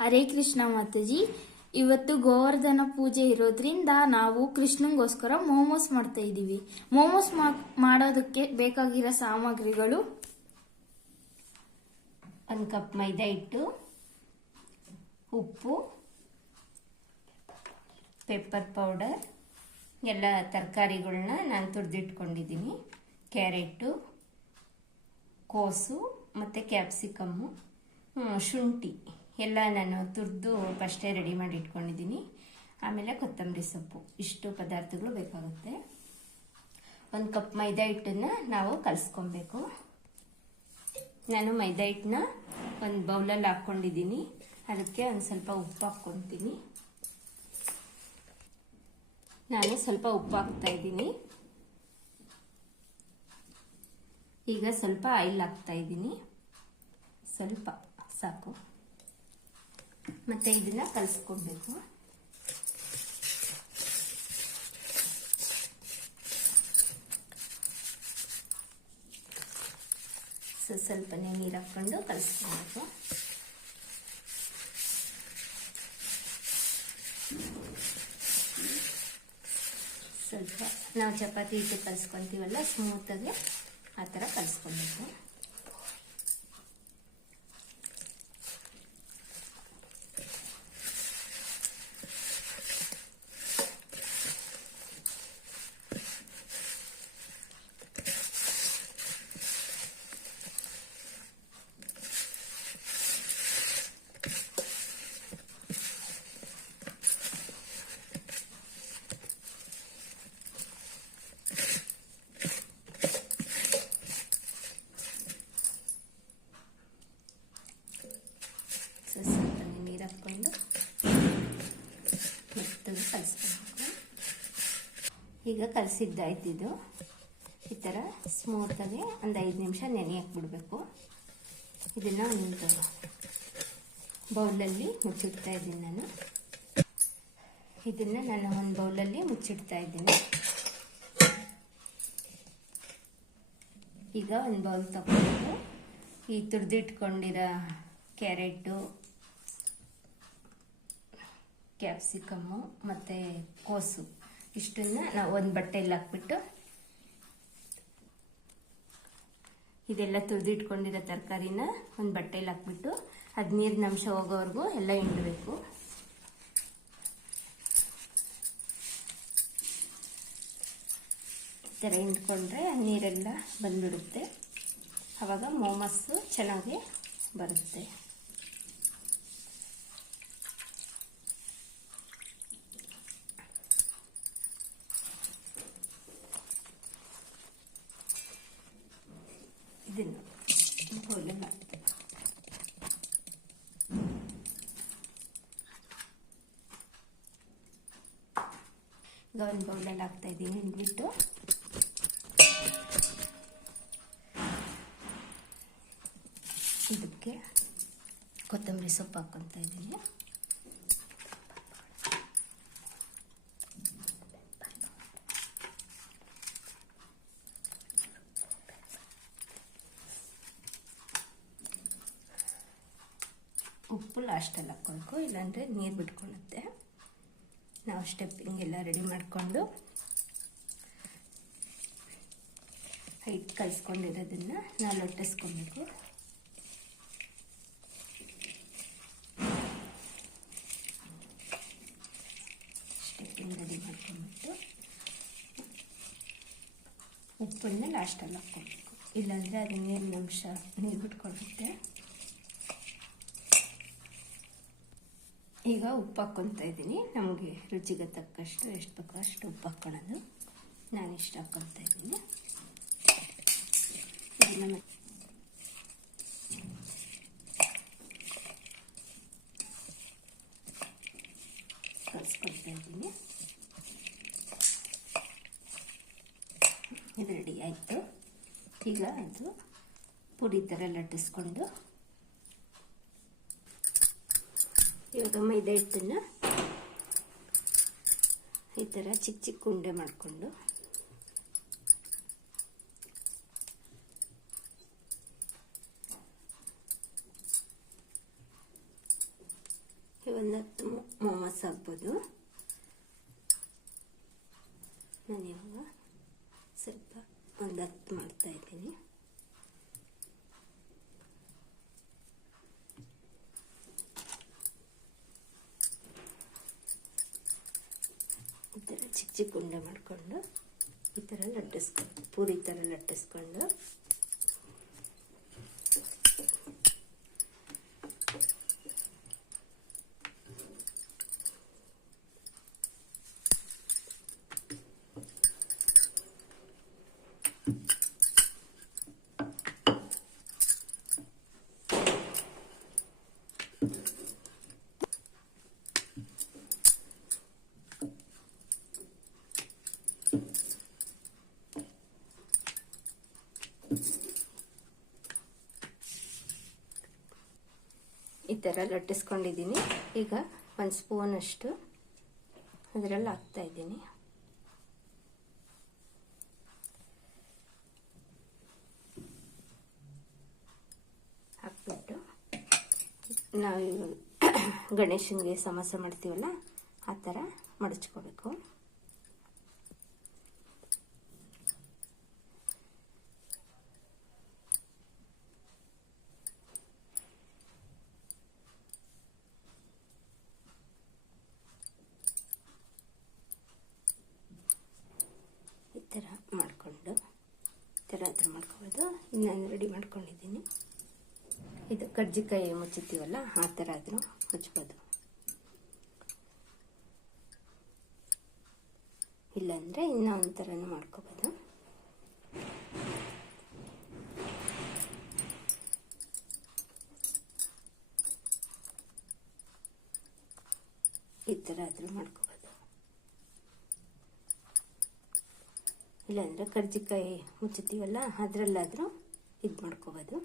ಹರೇ ಕೃಷ್ಣ ಮಾತಾಜಿ. ಇವತ್ತು ಗೋವರ್ಧನ ಪೂಜೆ ಇರೋದ್ರಿಂದ ನಾವು ಕೃಷ್ಣಂಗೋಸ್ಕರ ಮೋಮೋಸ್ ಮಾಡ್ತಾ ಇದ್ದೀವಿ. ಮೋಮೋಸ್ ಮಾಡೋದಕ್ಕೆ ಬೇಕಾಗಿರೋ ಸಾಮಗ್ರಿಗಳು: 1 ಕಪ್ ಮೈದಾ ಹಿಟ್ಟು, ಉಪ್ಪು, ಪೆಪ್ಪರ್ ಪೌಡರ್, ಎಲ್ಲ ತರಕಾರಿಗಳನ್ನ ನಾನು ತುರಿದಿಟ್ಕೊಂಡಿದ್ದೀನಿ. ಕ್ಯಾರೆಟು, ಕೋಸು ಮತ್ತು ಕ್ಯಾಪ್ಸಿಕಮ್ಮು, ಶುಂಠಿ ಎಲ್ಲ ನಾನು ತುರಿದು ಫಸ್ಟೇ ರೆಡಿ ಮಾಡಿ ಇಟ್ಕೊಂಡಿದ್ದೀನಿ. ಆಮೇಲೆ ಕೊತ್ತಂಬರಿ ಸೊಪ್ಪು. ಇಷ್ಟು ಪದಾರ್ಥಗಳು ಬೇಕಾಗುತ್ತೆ. 1 ಕಪ್ ಮೈದಾ ಹಿಟ್ಟನ್ನು ನಾವು ಕಲಿಸ್ಕೊಬೇಕು. ನಾನು ಮೈದಾ ಹಿಟ್ಟನ್ನ ಒಂದು ಬೌಲಲ್ಲಿ ಹಾಕ್ಕೊಂಡಿದ್ದೀನಿ. ಅದಕ್ಕೆ ಒಂದು ಸ್ವಲ್ಪ ಉಪ್ಪು ಹಾಕ್ಕೊತೀನಿ. ನಾನು ಸ್ವಲ್ಪ ಉಪ್ಪು ಹಾಕ್ತಾ ಇದ್ದೀನಿ. ಈಗ ಸ್ವಲ್ಪ ಆಯಿಲ್ ಹಾಕ್ತಾ ಇದ್ದೀನಿ. ಸ್ವಲ್ಪ ಸಾಕು. ಮತ್ತೆ ಇದನ್ನ ಕಲಿಸ್ಕೊಬೇಕು. ಸ್ವಲ್ಪನೇ ನೀರು ಹಾಕ್ಕೊಂಡು ಕಲಿಸ್ಕೊಬೇಕು. ಸ್ವಲ್ಪ ನಾವು ಚಪಾತಿ ಹಿಟ್ಟು ಕಲಿಸ್ಕೊತೀವಲ್ಲ, ಸ್ಮೂತಾಗಿ ಆ ಥರ ಕಲಿಸ್ಕೊಬೇಕು. ಸ್ವಲ್ಪ ನೀರು ಹಾಕ್ಕೊಂಡು ಮೆತ್ತಗೆ ಕಲಿಸ್ಬೇಕು. ಈಗ ಕಲಸಿದ್ದಾಯ್ತಿದ್ದು ಈ ಥರ ಸ್ಮೂತಾಗಿ ಒಂದು 5 ನಿಮಿಷ ನೆನೆಯಕ್ಕೆ ಬಿಡಬೇಕು. ಇದನ್ನು ಒಂದು ಬೌಲಲ್ಲಿ ಮುಚ್ಚಿಡ್ತಾ ಇದ್ದೀನಿ ನಾನು. ಇದನ್ನು ನಾನು ಒಂದು ಬೌಲಲ್ಲಿ ಮುಚ್ಚಿಡ್ತಾ ಇದ್ದೀನಿ. ಈಗ ಒಂದು ಬೌಲ್ ತಗೊಂಡು ಈ ತುರಿದಿಟ್ಕೊಂಡಿರೋ ಕ್ಯಾರೆಟು, ಕ್ಯಾಪ್ಸಿಕಮ್ಮು ಮತ್ತು ಕೋಸು ಇಷ್ಟನ್ನು ನಾವು ಒಂದು ಬಟ್ಟೆಯಲ್ಲಿ ಹಾಕ್ಬಿಟ್ಟು, ಇದೆಲ್ಲ ತುರಿದಿಟ್ಕೊಂಡಿರೋ ತರಕಾರಿನ ಒಂದು ಬಟ್ಟೆಯಲ್ಲಿ ಹಾಕ್ಬಿಟ್ಟು ಅದು ನೀರಿನ ಅಂಶ ಹೋಗೋವರೆಗೂ ಎಲ್ಲ ಹಿಂಡಬೇಕು. ಈ ಥರ ಹಿಂಡ್ಕೊಂಡ್ರೆ ನೀರೆಲ್ಲ ಬಂದ್ಬಿಡುತ್ತೆ. ಆವಾಗ ಮೋಮೋಸು ಚೆನ್ನಾಗಿ ಬರುತ್ತೆ. ಇದನ್ನು ಬೌಲಲ್ಲಿ ಹಾಕ್ತೇವೆ. ಈಗ ಒಂದು ಬೌಲಲ್ಲಿ ಹಾಕ್ತಾ ಇದ್ದೀನಿ. ಹಿಂಡ್ಬಿಟ್ಟು ಇದಕ್ಕೆ ಕೊತ್ತಂಬರಿ ಸೊಪ್ಪು ಹಾಕ್ಕೊತಾ ಇದ್ದೀನಿ. ಉಪ್ಪು ಲಾಸ್ಟಲ್ಲಿ ಹಾಕ್ಕೊಳ್ಬೇಕು, ಇಲ್ಲಾಂದರೆ ನೀರು ಬಿಟ್ಕೊಳ್ಳುತ್ತೆ. ನಾವು ಸ್ಟೆಪ್ಪಿಂಗೆಲ್ಲ ರೆಡಿ ಮಾಡಿಕೊಂಡು ಹಿಟ್ಟು ಕಲಿಸ್ಕೊಂಡಿರೋದನ್ನು ನಾವು ಲೊಟ್ಟಿಸ್ಕೊಬೇಕು. ಸ್ಟೆಪ್ಪಿಂಗ್ ರೆಡಿ ಮಾಡ್ಕೊಂಡ್ಬಿಟ್ಟು ಉಪ್ಪನ್ನ ಲಾಸ್ಟಲ್ಲಿ ಹಾಕ್ಕೊಬೇಕು, ಇಲ್ಲಾಂದರೆ ಅದು ನೀರಿನ ಅಂಶ ನೀರು ಬಿಟ್ಕೊಳ್ಳುತ್ತೆ. ಈಗ ಉಪ್ಪು ಹಾಕ್ಕೊತಾ ಇದ್ದೀನಿ. ನಮಗೆ ರುಚಿಗೆ ತಕ್ಕಷ್ಟು ಎಷ್ಟು ಬೇಕೋ ಅಷ್ಟು ಉಪ್ಪು ಹಾಕ್ಕೊಳ್ಳೋದು. ನಾನು ಇಷ್ಟು ಹಾಕ್ಕೊತಾ ಇದ್ದೀನಿ. ಇದನ್ನು ಕಲಿಸ್ಕೊಳ್ತಾ ಇದ್ದೀನಿ. ಇದು ರೆಡಿ ಆಯಿತು. ಈಗ ಅದು ಪುಡಿ ಥರ ಲಟ್ಟಿಸ್ಕೊಂಡು ಇವಾಗ ಮೈದಾ ಹಿಟ್ಟನ್ನು ಈ ಥರ ಚಿಕ್ಕ ಚಿಕ್ಕ ಉಂಡೆ ಮಾಡಿಕೊಂಡು ಒಂದು 10 ಮೋಮೋಸ್ ಆಗ್ಬೋದು. ನಾನು ಇವಾಗ ಸ್ವಲ್ಪ ಒಂದು 10 ಮಾಡ್ತಾ ಇದ್ದೀನಿ. ಈ ಥರ ಚಿಕ್ಕ ಚಿಕ್ಕ ಉಂಡೆ ಮಾಡಿಕೊಂಡು ಈ ಥರ ಲಟ್ಟಿಸ್ಕೊಂಡು ಪೂರಿ ಥರ ಲಟ್ಟಿಸ್ಕೊಂಡು ಈ ಥರ ಲಟ್ಟಿಸ್ಕೊಂಡಿದ್ದೀನಿ. ಈಗ 1 ಸ್ಪೂನಷ್ಟು ಅದರಲ್ಲಿ ಹಾಕ್ತಾ ಇದ್ದೀನಿ. ಹಾಕ್ಬಿಟ್ಟು ನಾವು ಗಣೇಶನಿಗೆ ಸಮೋಸ ಮಾಡ್ತೀವಲ್ಲ ಆ ಥರ ಮಡಚ್ಕೋಬೇಕು. ಈ ಥರ ಮಾಡಿಕೊಂಡು ಈ ಥರ ಮಾಡ್ಕೋಬೋದು. ಇನ್ನು ನಾನು ರೆಡಿ ಮಾಡ್ಕೊಂಡಿದ್ದೀನಿ. ಇದು ಕರ್ಜಿಕಾಯಿ ಮುಚ್ಚುತ್ತೀವಲ್ಲ ಆ ಥರ ಆದರೂ ಮುಚ್ಬೋದು, ಇಲ್ಲಾಂದರೆ ಇನ್ನೂ ಒಂಥರನೂ ಮಾಡ್ಕೋಬೋದು. ಈ ಥರ ಆದರೂ ಮಾಡ್ಕೋಬೋದು, ಇಲ್ಲಾಂದರೆ ಕರ್ಜಿಕಾಯಿ ಮುಚ್ಚುತ್ತೀವಲ್ಲ ಅದರಲ್ಲಾದರೂ ಇದು ಮಾಡ್ಕೋಬೋದು.